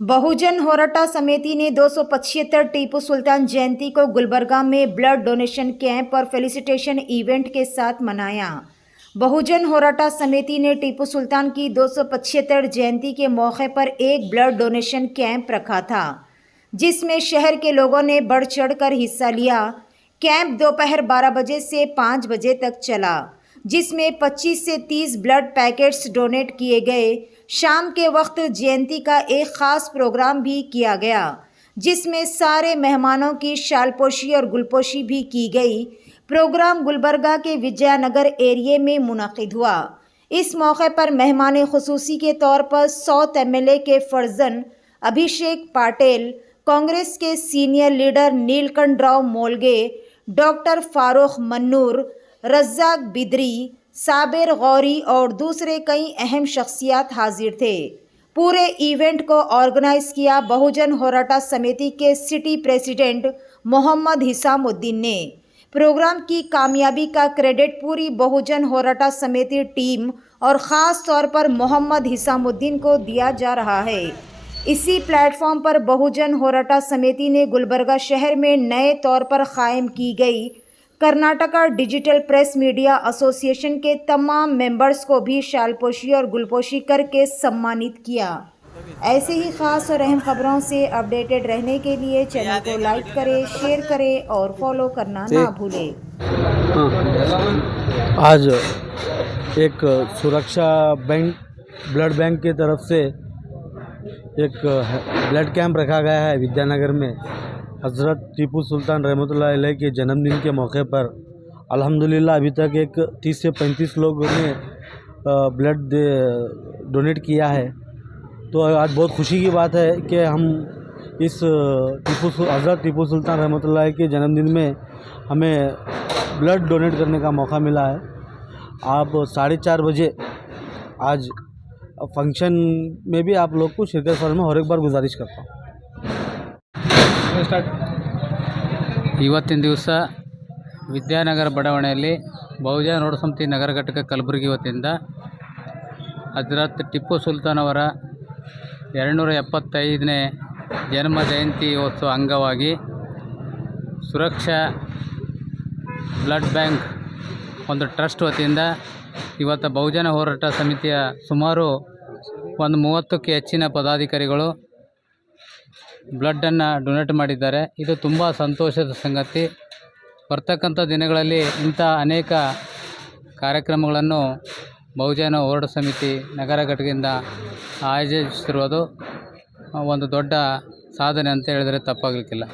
बहुजन होराटा समिति ने 275 टीपू सुल्तान जयंती को गुलबर्गा में ब्लड डोनेशन कैंप और फेलिसिटेशन इवेंट के साथ मनाया। बहुजन होराटा समिति ने टीपू सुल्तान की 275 जयंती के मौके पर एक ब्लड डोनेशन कैंप रखा था, जिसमें शहर के लोगों ने बढ़ चढ़कर हिस्सा लिया। कैंप दोपहर 12 बजे से 5 बजे तक चला, जिसमें 25 से 30 ब्लड पैकेट्स डोनेट किए गए। शाम के वक्त जयंती का एक ख़ास प्रोग्राम भी किया गया, जिसमें सारे मेहमानों की शालपोशी और गुलपोशी भी की गई। प्रोग्राम गुलबर्गा के विजयनगर एरिया में मुनक़िद हुआ। इस मौके पर मेहमान खुसूसी के तौर पर साउथ एमएलए के फर्जन अभिषेक पाटिल, कांग्रेस के senior leader Nilkanthrao Molge, doctor Farooq Mannur, Razzaq Bidri, Sabir Gauri और दूसरे कई अहम शख्सियात हाजिर थे। पूरे इवेंट को ऑर्गेनाइज किया बहुजन होराटा समिति के सिटी प्रेसिडेंट मोहम्मद हिसामुद्दीन ने। प्रोग्राम की कामयाबी का क्रेडिट पूरी बहुजन होराटा समिति टीम और ख़ास तौर पर मोहम्मद हिसामुद्दीन को दिया जा रहा है। इसी प्लेटफॉर्म पर बहुजन होराटा समिति ने गुलबर्गा शहर में नए तौर पर कायम की गई Karnataka digital press media association के तमाम मेंबर्स को भी शालपोशी और गुलपोशी करके सम्मानित किया। ऐसे ही ख़ास और अहम खबरों से अपडेटेड रहने के लिए चैनल को लाइक करें, शेयर करें और फॉलो करना ना भूलें। आज एक सुरक्षा बैंक ब्लड बैंक की तरफ से एक ब्लड कैंप रखा गया है विद्यानगर में। हज़रत टीपू सुल्तान रहमतुल्लाह अलैह के जन्मदिन के मौके पर अल्हम्दुलिल्लाह अभी तक एक 30 से 35 लोगों ने ब्लड डोनेट किया है। तो आज बहुत खुशी की बात है कि हम इस हज़रत टीपू सुल्तान रहमतुल्लाह के जन्मदिन में हमें ब्लड डोनेट करने का मौका मिला है। आप 4:30 बजे आज फंक्शन में भी आप लोग को शिरकत फरमा और एक बार गुजारिश करता हूँ। ಇವತ್ತಿನ ದಿವಸ ವಿದ್ಯಾನಗರ ಬಡಾವಣೆಯಲ್ಲಿ ಬಹುಜನ ಹೋರಾಟ ಸಮಿತಿ ನಗರ ಘಟಕ ಕಲಬುರಗಿ ವತಿಯಿಂದ ಹಜರತ್ ಟಿಪ್ಪು ಸುಲ್ತಾನ್ ಅವರ 275ನೇ ಜನ್ಮ ಜಯಂತ್ಯೋತ್ಸವ ಅಂಗವಾಗಿ ಸುರಕ್ಷಾ ಬ್ಲಡ್ ಬ್ಯಾಂಕ್ ಒಂದು ಟ್ರಸ್ಟ್ ವತಿಯಿಂದ ಇವತ್ತು ಬಹುಜನ ಹೋರಾಟ ಸಮಿತಿಯ ಸುಮಾರು ಒಂದು 30ಕ್ಕೆ ಹೆಚ್ಚಿನ ಪದಾಧಿಕಾರಿಗಳು ಬ್ಲಡ್ಡನ್ನು ಡೊನೇಟ್ ಮಾಡಿದ್ದಾರೆ। ಇದು ತುಂಬ ಸಂತೋಷದ ಸಂಗತಿ। ಬರ್ತಕ್ಕಂಥ ದಿನಗಳಲ್ಲಿ ಇಂಥ ಅನೇಕ ಕಾರ್ಯಕ್ರಮಗಳನ್ನು ಬಹುಜನ ಹೋರಾಟ ಸಮಿತಿ ನಗರ ಘಟಕದಿಂದ ಆಯೋಜಿಸಿರುವುದು ಒಂದು ದೊಡ್ಡ ಸಾಧನೆ ಅಂತ ಹೇಳಿದರೆ ತಪ್ಪಾಗಲಿಕ್ಕಿಲ್ಲ।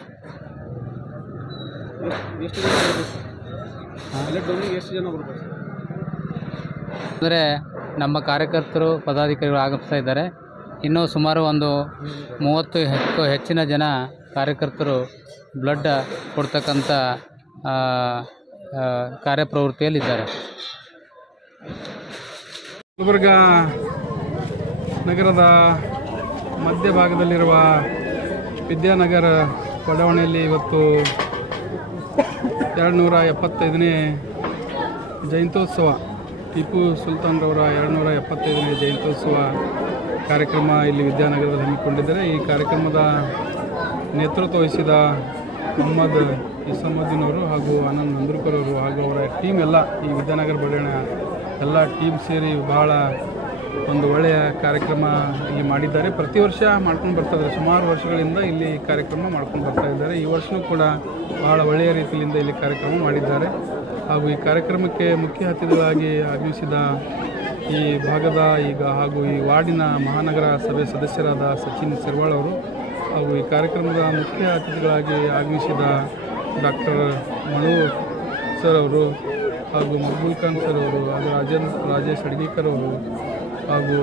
ಅಂದರೆ ನಮ್ಮ ಕಾರ್ಯಕರ್ತರು ಪದಾಧಿಕಾರಿಗಳು ಆಗಮಿಸ್ತಾ ಇದ್ದಾರೆ। ಇನ್ನೂ ಸುಮಾರು ಒಂದು 30ಕ್ಕೂ ಹೆಚ್ಚಿನ ಜನ ಕಾರ್ಯಕರ್ತರು ಬ್ಲಡ್ ಕೊಡ್ತಕ್ಕಂಥ ಕಾರ್ಯಪ್ರವೃತ್ತಿಯಲ್ಲಿದ್ದಾರೆ। ಗುಲ್ಬರ್ಗ ನಗರದ ಮಧ್ಯಭಾಗದಲ್ಲಿರುವ ವಿದ್ಯಾನಗರ ಬಡಾವಣೆಯಲ್ಲಿ ಇವತ್ತು 275ನೇ ಜಯಂತ್ಯೋತ್ಸವ, ಟಿಪ್ಪು ಸುಲ್ತಾನ್ರವರ 275ನೇ ಜಯಂತ್ಯೋತ್ಸವ ಕಾರ್ಯಕ್ರಮ ಇಲ್ಲಿ ವಿದ್ಯಾನಗರದಲ್ಲಿ ಹಮ್ಮಿಕೊಂಡಿದ್ದಾರೆ। ಈ ಕಾರ್ಯಕ್ರಮದ ನೇತೃತ್ವ ವಹಿಸಿದ ಮೊಹಮ್ಮದ್ ಹಿಸಾಮುದ್ದೀನ್ ಅವರು ಹಾಗೂ ಆನಂದ್ ನಂದ್ರಕರ್ ಅವರು ಹಾಗೂ ಅವರ ಟೀಮ್ ಎಲ್ಲ ಈ ವಿದ್ಯಾನಗರ ಬಡಾವಣೆ ಎಲ್ಲ ಟೀಮ್ ಸೇರಿ ಬಹಳ ಒಂದು ಒಳ್ಳೆಯ ಕಾರ್ಯಕ್ರಮ ಇಲ್ಲಿ ಮಾಡಿದ್ದಾರೆ। ಪ್ರತಿ ವರ್ಷ ಮಾಡ್ಕೊಂಡು ಬರ್ತಾಯಿದ್ದಾರೆ, ಸುಮಾರು ವರ್ಷಗಳಿಂದ ಇಲ್ಲಿ ಕಾರ್ಯಕ್ರಮ ಮಾಡ್ಕೊಂಡು ಬರ್ತಾ ಇದ್ದಾರೆ। ಈ ವರ್ಷವೂ ಕೂಡ ಬಹಳ ಒಳ್ಳೆಯ ರೀತಿಯಿಂದ ಇಲ್ಲಿ ಕಾರ್ಯಕ್ರಮ ಮಾಡಿದ್ದಾರೆ। ಹಾಗೂ ಈ ಕಾರ್ಯಕ್ರಮಕ್ಕೆ ಮುಖ್ಯ ಅತಿಥಿಗಳಾಗಿ ಆಗಮಿಸಿದ ಈ ಭಾಗದ ಹಾಗೂ ಈ ವಾರ್ಡಿನ ಮಹಾನಗರ ಸಭೆ ಸದಸ್ಯರಾದ ಸಚಿನ್ ಸಿರ್ವಾಳ್ ಅವರು ಹಾಗೂ ಈ ಕಾರ್ಯಕ್ರಮದ ಮುಖ್ಯ ಅತಿಥಿಗಳಾಗಿ ಆಗಮಿಸಿದ ಡಾಕ್ಟರ್ ಮನು ಸರ್ ಅವರು ಹಾಗೂ ಮಕ್ಬೂಲ್ ಖಾನ್ ಸರ್ ಅವರು ಹಾಗೂ ರಾಜೇಶ್ ಅಡ್ಗೀಕರ್ ಅವರು ಹಾಗೂ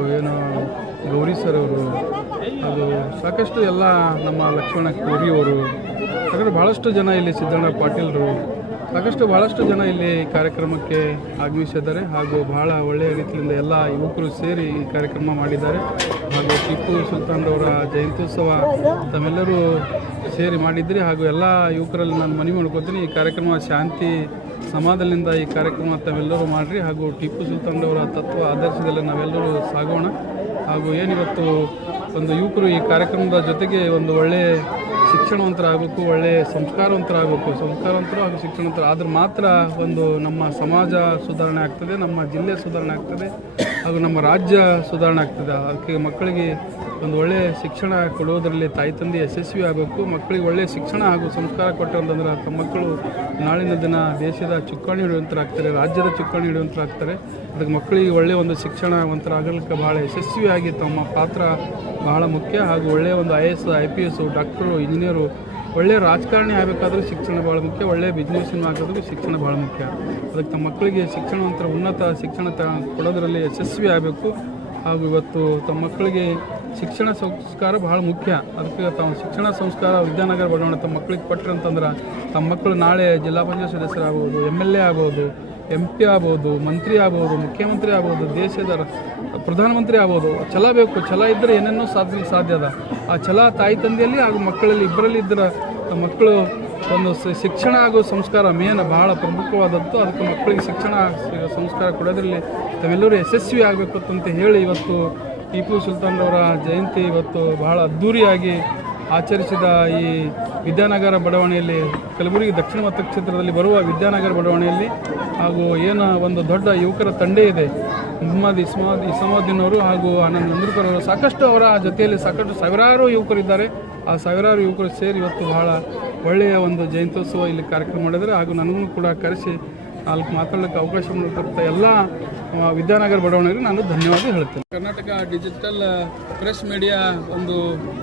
ಗೌರಿ ಸರ್ ಅವರು ಹಾಗೂ ಸಾಕಷ್ಟು ಎಲ್ಲ ನಮ್ಮ ಲಕ್ಷ್ಮಣ ಕೋರಿ ಅವರು, ಯಾಕಂದರೆ ಭಾಳಷ್ಟು ಜನ ಇಲ್ಲಿ ಸಿದ್ದಣ್ಣ ಪಾಟೀಲ್ರು, ಭಾಳಷ್ಟು ಜನ ಇಲ್ಲಿ ಕಾರ್ಯಕ್ರಮಕ್ಕೆ ಆಗಮಿಸಿದ್ದಾರೆ ಹಾಗೂ ಬಹಳ ಒಳ್ಳೆಯ ರೀತಿಯಿಂದ ಎಲ್ಲ ಯುವಕರು ಸೇರಿ ಈ ಕಾರ್ಯಕ್ರಮ ಮಾಡಿದ್ದಾರೆ। ಹಾಗೂ ಟಿಪ್ಪು ಸುಲ್ತಾನ್ರವರ ಜಯಂತ್ಯೋತ್ಸವ ತಮ್ಮೆಲ್ಲರೂ ಸೇರಿ ಮಾಡಿದ್ರಿ ಹಾಗೂ ಎಲ್ಲ ಯುವಕರಲ್ಲಿ ನಾನು ಮನವಿ ಮಾಡ್ಕೊತೀನಿ, ಈ ಕಾರ್ಯಕ್ರಮ ಶಾಂತಿ ಸಮಾಧಾನದಿಂದ ಈ ಕಾರ್ಯಕ್ರಮ ತಾವೆಲ್ಲರೂ ಮಾಡಿರಿ ಹಾಗೂ ಟಿಪ್ಪು ಸುಲ್ತಾನ್ರವರ ತತ್ವ ಆದರ್ಶದಲ್ಲಿ ನಾವೆಲ್ಲರೂ ಸಾಗೋಣ। ಹಾಗೂ ಏನಿವತ್ತು ಒಂದು ಯುವಕರು ಈ ಕಾರ್ಯಕ್ರಮದ ಜೊತೆಗೆ ಒಂದು ಒಳ್ಳೆಯ ಶಿಕ್ಷಣವಂತರಾಗಬೇಕು, ಒಳ್ಳೆಯ ಸಂಸ್ಕಾರವಂತರಾಗಬೇಕು. ಸಂಸ್ಕಾರವಂತರು ಹಾಗೂ ಶಿಕ್ಷಣವಂತರು ಆದ್ರೆ ಮಾತ್ರ ಒಂದು ನಮ್ಮ ಸಮಾಜ ಸುಧಾರಣೆ ಆಗ್ತದೆ, ನಮ್ಮ ಜಿಲ್ಲೆ ಸುಧಾರಣೆ ಆಗ್ತದೆ ಹಾಗೂ ನಮ್ಮ ರಾಜ್ಯ ಸುಧಾರಣೆ ಆಗ್ತದೆ. ಅದಕ್ಕೆ ಮಕ್ಕಳಿಗೆ ಒಂದು ಒಳ್ಳೆಯ ಶಿಕ್ಷಣ ಕೊಡುವುದರಲ್ಲಿ ತಾಯಿ ತಂದೆ ಯಶಸ್ವಿ ಆಗಬೇಕು. ಮಕ್ಕಳಿಗೆ ಒಳ್ಳೆಯ ಶಿಕ್ಷಣ ಹಾಗೂ ಸಂಸ್ಕಾರ ಕೊಟ್ಟರು ಅಂತಂದ್ರೆ ತಮ್ಮ ಮಕ್ಕಳು ನಾಳಿನ ದಿನ ದೇಶದ ಚುಕ್ಕಾಣಿ ಹಿಡಿಯುವಂತರಾಗ್ತಾರೆ, ರಾಜ್ಯದ ಚುಕ್ಕಾಣಿ ಹಿಡಿಯುವಂತರಾಗ್ತಾರೆ. ಅದಕ್ಕೆ ಮಕ್ಕಳಿಗೆ ಒಳ್ಳೆಯ ಒಂದು ಶಿಕ್ಷಣವಂತರಾಗಲಿಕ್ಕೆ ಬಹಳ ಯಶಸ್ವಿಯಾಗಿ ತಮ್ಮ ಪಾತ್ರ ಬಹಳ ಮುಖ್ಯ. ಹಾಗೂ ಒಳ್ಳೆಯ ಒಂದು IAS IPS ಡಾಕ್ಟರು ಇಂಜಿನಿಯರು ಒಳ್ಳೆಯ ರಾಜಕಾರಣಿ ಆಗಬೇಕಾದ್ರೂ ಶಿಕ್ಷಣ ಭಾಳ ಮುಖ್ಯ, ಒಳ್ಳೆಯ ಬಿಸ್ನೆಸ್ಸನ್ನು ಆಗೋದಕ್ಕೂ ಶಿಕ್ಷಣ ಭಾಳ ಮುಖ್ಯ. ಅದಕ್ಕೆ ತಮ್ಮ ಮಕ್ಕಳಿಗೆ ಶಿಕ್ಷಣವಂತರ ಉನ್ನತ ಶಿಕ್ಷಣ ಕೊಡೋದರಲ್ಲಿ ಯಶಸ್ವಿ ಆಗಬೇಕು. ಹಾಗೂ ಇವತ್ತು ತಮ್ಮ ಮಕ್ಕಳಿಗೆ ಶಿಕ್ಷಣ ಸಂಸ್ಕಾರ ಬಹಳ ಮುಖ್ಯ. ಅದಕ್ಕೆ ತಮ್ಮ ಶಿಕ್ಷಣ ಸಂಸ್ಕಾರ ವಿದ್ಯಾನಗರ ಬಡಾವಣೆ ತಮ್ಮ ಮಕ್ಕಳಿಗೆ ಕೊಟ್ಟರು ಅಂತಂದ್ರೆ ತಮ್ಮ ಮಕ್ಕಳು ನಾಳೆ ಜಿಲ್ಲಾ ಪಂಚಾಯತ್ ಸದಸ್ಯರಾಗ್ಬೋದು, MLA ಆಗ್ಬೋದು, MP ಆಗ್ಬೋದು, ಮಂತ್ರಿ ಆಗ್ಬೋದು, ಮುಖ್ಯಮಂತ್ರಿ ಆಗ್ಬೋದು, ದೇಶದ ಪ್ರಧಾನಮಂತ್ರಿ ಆಗ್ಬೋದು. ಛಲ ಬೇಕು, ಛಲ ಇದ್ದರೆ ಏನೇನೋ ಸಾಧ್ಯ ಅದ. ಆ ಛಲ ತಾಯಿ ತಂದೆಯಲ್ಲಿ ಹಾಗೂ ಮಕ್ಕಳಲ್ಲಿ ಇಬ್ಬರಲ್ಲಿ ಇದ್ದರೆ ಮಕ್ಕಳು ಒಂದು ಶಿಕ್ಷಣ ಹಾಗೂ ಸಂಸ್ಕಾರ ಮೇನ್ ಭಾಳ ಪ್ರಮುಖವಾದದ್ದು. ಅದಕ್ಕೆ ಮಕ್ಕಳಿಗೆ ಶಿಕ್ಷಣ ಸಂಸ್ಕಾರ ಕೊಡೋದ್ರಲ್ಲಿ ತಾವೆಲ್ಲರೂ ಯಶಸ್ವಿ ಆಗಬೇಕು ಅಂತ ಹೇಳಿ ಇವತ್ತು ಟಿಪ್ಪು ಸುಲ್ತಾನ್ರವರ ಜಯಂತಿ ಇವತ್ತು ಬಹಳ ಅದ್ಧೂರಿಯಾಗಿ ಆಚರಿಸಿದ ಈ ವಿದ್ಯಾನಗರ ಬಡಾವಣೆಯಲ್ಲಿ, ಕಲಬುರಗಿ ದಕ್ಷಿಣ ಮತಕ್ಷೇತ್ರದಲ್ಲಿ ಬರುವ ವಿದ್ಯಾನಗರ ಬಡಾವಣೆಯಲ್ಲಿ ಹಾಗೂ ಏನು ಒಂದು ದೊಡ್ಡ ಯುವಕರ ತಂಡ ಇದೆ, ಮೊಹಮ್ಮದ್ ಇಸ್ಮಾವುದ್ದೀನ್ ಅವರು ಹಾಗೂ ಆನಂದ್ ನಂದೂರ್ಕರ್ ಅವರು, ಸಾಕಷ್ಟು ಅವರ ಜೊತೆಯಲ್ಲಿ ಸಾಕಷ್ಟು ಸಾವಿರಾರು ಯುವಕರಿದ್ದಾರೆ. ಆ ಸಾವಿರಾರು ಯುವಕರು ಸೇರಿ ಇವತ್ತು ಬಹಳ ಒಳ್ಳೆಯ ಒಂದು ಜಯಂತ್ಯೋತ್ಸವ ಇಲ್ಲಿ ಕಾರ್ಯಕ್ರಮ ಮಾಡಿದರೆ. ಹಾಗೂ ನನಗೂ ಕೂಡ ಕರೆಸಿ ಅಲ್ಲಿ ಮಾತಾಡಲಿಕ್ಕೆ ಅವಕಾಶ ಮಾಡಿಕೊಡ್ತಾ ಎಲ್ಲ ವಿದ್ಯಾನಗರ ಬಡಾವಣೆಗೆ ನಾನು ಧನ್ಯವಾದ ಹೇಳ್ತೇನೆ. ಕರ್ನಾಟಕ ಡಿಜಿಟಲ್ ಪ್ರೆಸ್ ಮೀಡಿಯಾ ಒಂದು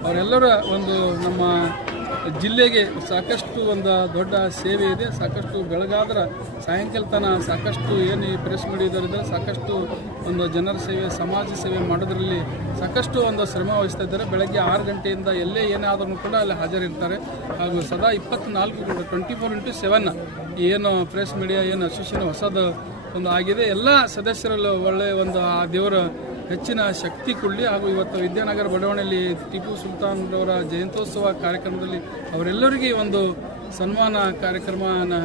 ಅವರೆಲ್ಲರ ಒಂದು ನಮ್ಮ ಜಿಲ್ಲೆಗೆ ಸಾಕಷ್ಟು ಒಂದು ದೊಡ್ಡ ಸೇವೆ ಇದೆ. ಸಾಕಷ್ಟು ಬೆಳಗಾದ್ರೆ ಸಾಯಂಕಾಲ ತನಕ ಸಾಕಷ್ಟು ಏನು ಈ ಪ್ರೆಸ್ ಮೀಡಿಯಾದವರಿದ್ದಾರೆ, ಸಾಕಷ್ಟು ಒಂದು ಜನರ ಸೇವೆ, ಸಮಾಜ ಸೇವೆ ಮಾಡೋದ್ರಲ್ಲಿ ಸಾಕಷ್ಟು ಒಂದು ಶ್ರಮ ವಹಿಸ್ತಾ ಇದ್ದಾರೆ. ಬೆಳಗ್ಗೆ 6 ಗಂಟೆಯಿಂದ ಎಲ್ಲೇ ಏನೇ ಆದ್ರೂ ಕೂಡ ಅಲ್ಲಿ ಹಾಜರಿರ್ತಾರೆ. ಹಾಗೂ ಸದಾ 24/7 ಏನು ಪ್ರೆಸ್ ಮೀಡಿಯಾ ಏನು ಅಸೋಸಿಯೇಷನ್ ಹೊಸದು ಒಂದು ಆಗಿದೆ, ಎಲ್ಲ ಸದಸ್ಯರಲ್ಲೂ ಒಳ್ಳೆಯ ಒಂದು ಆ ದೇವರ ಹೆಚ್ಚಿನ ಶಕ್ತಿ ಕೊಡಲಿ. ಹಾಗೂ ಇವತ್ತು ವಿದ್ಯಾನಗರ ಬಡಾವಣೆಯಲ್ಲಿ ಟಿಪ್ಪು ಸುಲ್ತಾನ್ರವರ ಜಯಂತ್ಯೋತ್ಸವ ಕಾರ್ಯಕ್ರಮದಲ್ಲಿ ಅವರೆಲ್ಲರಿಗೆ ಒಂದು ಸನ್ಮಾನ ಕಾರ್ಯಕ್ರಮನ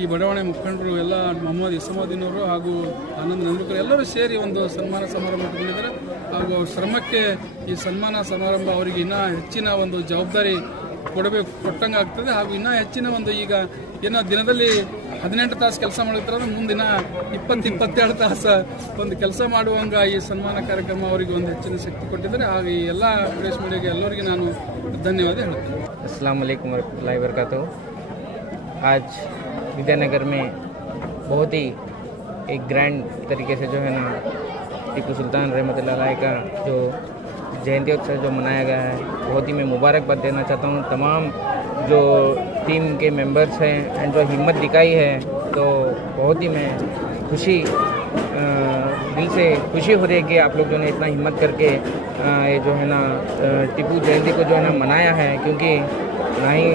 ಈ ಬಡಾವಣೆ ಮುಖಂಡರು ಎಲ್ಲ ಮೊಹಮ್ಮದ್ ಇಸ್ಮಾವುದ್ದೀನ್ ಅವರು ಹಾಗೂ ಆನಂದ್ ನಂದೂರ್ಕರ್ ಎಲ್ಲರೂ ಸೇರಿ ಒಂದು ಸನ್ಮಾನ ಸಮಾರಂಭ ಇಟ್ಟುಕೊಂಡಿದ್ದಾರೆ. ಹಾಗೂ ಅವ್ರ ಶ್ರಮಕ್ಕೆ ಈ ಸನ್ಮಾನ ಸಮಾರಂಭ ಅವರಿಗೆ ಇನ್ನೂ ಹೆಚ್ಚಿನ ಒಂದು ಜವಾಬ್ದಾರಿ ಕೊಟ್ಟಂಗೆ ಆಗ್ತದೆ. ಹಾಗೂ ಇನ್ನೂ ಹೆಚ್ಚಿನ ಒಂದು ಈಗ ಏನೋ ದಿನದಲ್ಲಿ 18 ತಾಸು ಕೆಲಸ ಮಾಡಿರ್ತಾರೆ, ಮುಂದಿನ 20-22 ತಾಸು ಒಂದು ಕೆಲಸ ಮಾಡುವಂಗೆ ಈ ಸನ್ಮಾನ ಕಾರ್ಯಕ್ರಮ ಅವರಿಗೆ ಒಂದು ಹೆಚ್ಚಿನ ಶಕ್ತಿ ಕೊಟ್ಟಿದ್ದಾರೆ. ಹಾಗೂ ಈ ಎಲ್ಲ ಪ್ರೆಸ್ ಮೀಡಿಯಾಗೆ ಎಲ್ಲರಿಗೆ ನಾನು ಧನ್ಯವಾದ ಹೇಳ್ತೇನೆ. अस्सलाम वालेकुम वरहमतुल्लाहि वबरकातुहू। आज विद्यानगर में बहुत ही एक ग्रैंड तरीके से जो है ना टीपू सुल्तान रहमतुल्लाह अलैह का जो जयंती उत्सव जो मनाया गया है, बहुत ही मैं मुबारकबाद देना चाहता हूँ तमाम जो टीम के मेंबर्स हैं एंड जो हिम्मत दिखाई है। तो बहुत ही मैं दिल से खुशी हो रही है कि आप लोग जो है इतना हिम्मत करके ये जो है ना टीपू जयंती को जो है ना मनाया है, क्योंकि ना ही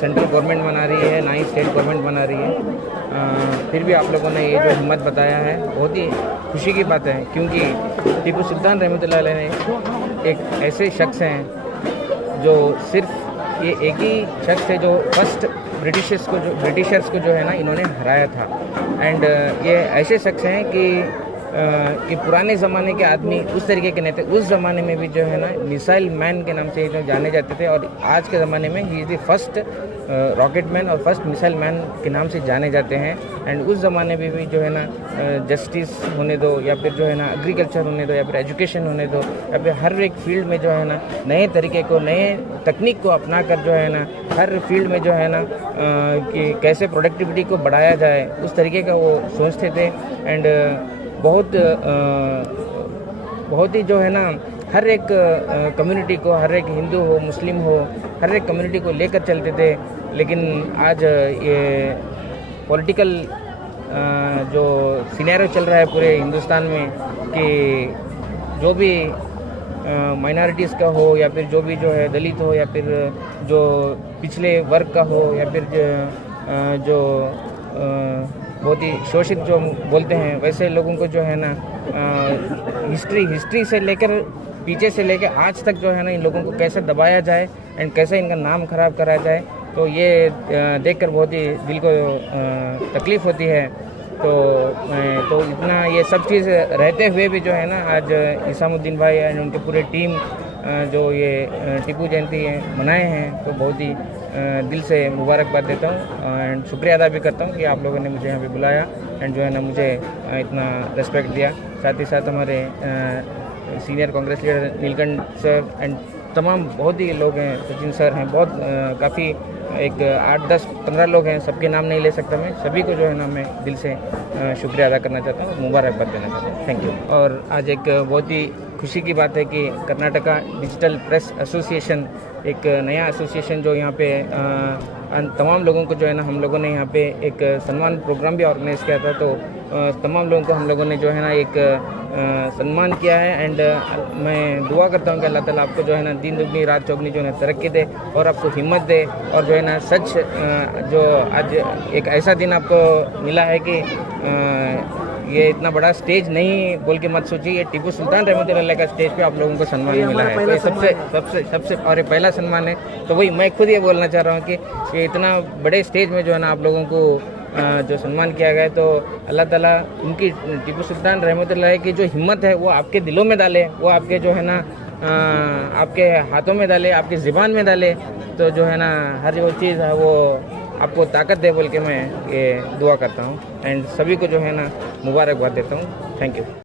सेंट्रल गवर्नमेंट मना रही है ना ही स्टेट गवर्नमेंट मना रही है। फिर भी आप लोगों ने ये जो हिम्मत बताया है बहुत ही खुशी की बात है, क्योंकि टीपू सुल्तान रहमतुल्लाह अलैह एक ऐसे शख्स हैं जो सिर्फ ये एक ही शख्स है जो फर्स्ट ब्रिटिशर्स को जो है ना इन्होंने हराया था। एंड ये ऐसे शख्स हैं कि पुराने ज़माने के आदमी उस तरीके के नहीं थे। उस ज़माने में भी जो है ना मिसाइल मैन के नाम से जो जाने जाते थे, और आज के ज़माने में he is the first rocket man और फर्स्ट मिसाइल मैन के नाम से जाने जाते हैं। एंड उस ज़माने में भी जो है ना जस्टिस होने दो या फिर जो है ना एग्रीकल्चर होने दो या फिर एजुकेशन होने दो या फिर हर एक फील्ड में जो है ना नए तरीके को, नए तकनीक को अपना कर जो है ना हर फील्ड में जो है ना कि कैसे प्रोडक्टिविटी को बढ़ाया जाए, उस तरीके का वो सोचते थे। एंड बहुत ही जो है ना हर एक कम्युनिटी को, हर एक हिंदू हो, मुस्लिम हो, हर एक कम्युनिटी को लेकर चलते थे। लेकिन आज ये पॉलिटिकल जो सिनेरियो चल रहा है पूरे हिंदुस्तान में कि जो भी माइनॉरिटीज़ का हो या फिर जो भी जो है दलित हो या फिर जो पिछले वर्ग का हो या फिर जो बहुत ही शोषित जो बोलते हैं वैसे लोगों को जो है ना हिस्ट्री से लेकर पीछे से लेकर आज तक जो है ना इन लोगों को कैसे दबाया जाए एंड कैसे इनका नाम खराब करा जाए, तो ये देखकर बहुत ही दिल को तकलीफ़ होती है। तो इतना ये सब चीज़ रहते हुए भी जो है ना आज इसामुद्दीन भाई एंड उनके पूरे टीम जो ये टीपू जयंती मनाए हैं तो बहुत ही दिल से मुबारकबाद देता हूँ एंड शुक्रिया अदा भी करता हूँ कि आप लोगों ने मुझे यहाँ पे बुलाया एंड जो है ना मुझे इतना रेस्पेक्ट दिया। साथ ही साथ हमारे senior Congress leader Neelkanth sir and तमाम बहुत ही लोग हैं, सचिन सर हैं, बहुत काफ़ी एक 8-10-15 लोग हैं, सबके नाम नहीं ले सकता मैं, सभी को जो है ना मैं दिल से शुक्रिया अदा करना चाहता हूँ, मुबारकबाद देना चाहता हूँ। Thank you. और आज एक बहुत ही खुशी की बात है कि कर्नाटका डिजिटल प्रेस एसोसिएशन एक नया एसोसिएशन जो यहाँ पे तमाम लोगों को जो है ना हम लोगों ने यहाँ पे एक सम्मान प्रोग्राम भी ऑर्गेनाइज किया था, तो तमाम लोगों को हम लोगों ने जो है ना एक सम्मान किया है एंड मैं दुआ करता हूँ कि अल्लाह ताला आपको जो है ना दिन दुगनी रात चौगनी जो है ना तरक्की दे और आपको हिम्मत दे और जो है ना सच जो आज एक ऐसा दिन आपको मिला है कि ये इतना बड़ा स्टेज नहीं बोल के मत सोचिए, ये टीपू सुल्तान रहमतुल्लाह का स्टेज पे आप लोगों को सम्मान मिला है, तो ये सबसे और ये पहला सम्मान है। तो वही मैं खुद ये बोलना चाह रहा हूँ कि ये इतना बड़े स्टेज में जो है ना आप लोगों को जो सम्मान किया गया है, तो अल्लाह ताला उनकी टीपू सुल्तान रहमतुल्लाह की जो हिम्मत है वो आपके दिलों में डाले, वो आपके जो है ना आपके हाथों में डाले, आपकी ज़ुबान में डाले, तो जो है ना हर वो चीज़ है वो आपको ताकत दे बोल के मैं ये दुआ करता हूँ एंड सभी को जो है ना मुबारकबाद देता हूँ। Thank you.